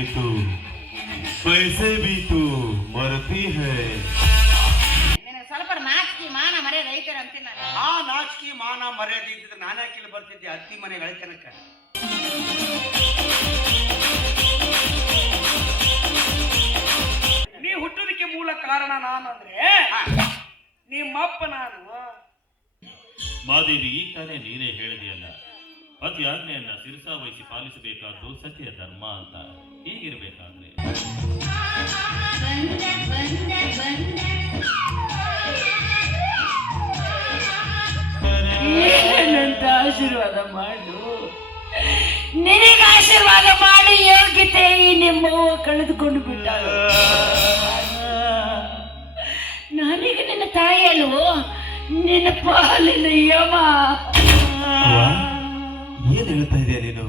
है तू पैसे भी तू मरती है ನಿನಗೆ ಸ್ವಲ್ಪ ನಾಚಿಕೆ ಮಾನ ಮರ್ಯಾದೆ ಐತೆ ಅಂತೀನಿ ನಾನು. ಆ ನಾಚಿಕೆ ಮಾನ ಮರ್ಯಾದೆ ಇದ್ದಿದ್ರೆ ನಾನೇ ಕಿಲ್ ಬರ್ತಿದ್ದೆ ಅತ್ತಿ ಮನೆ ಗಳಿತನಕ. ನೀ ಹುಟ್ಟೋದಕ್ಕೆ ಮೂಲ ಕಾರಣ ನಾನಂದ್ರೆ ನಿಮ್ಮಪ್ಪ ನಾನು. ಮಾದೇವಿ ಈ ತಾನೇ ನೀನೇ ಹೇಳಿದೆಯಲ್ಲ, ಪತಿ ಆಜ್ಞೆಯನ್ನ ಶಿರಸಾವಹಿಸಿ ಪಾಲಿಸಬೇಕಾದ್ದು ಸತ್ಯ ಧರ್ಮ ಅಂತ. ಹೀಗಿರ್ಬೇಕಾದ್ರೆ ಏನಂತ ಆಶೀರ್ವಾದ ಮಾಡು, ನಿನಗೆ ಆಶೀರ್ವಾದ ಮಾಡಿ ಯೋಗ್ಯತೆ ಈ ನಿಮ್ಮವ್ವ ಕಳೆದುಕೊಂಡು ಬಿಟ್ಟ. ನಾನೀಗ ನಿನ್ನ ತಾಯಿ ಅಲ್ವೋ, ನಿನ್ನ ಪಾಲಿನ ಯಮ. ಏನ್ ಹೇಳ್ತಾ ಇದೆಯಾ ನೀನು?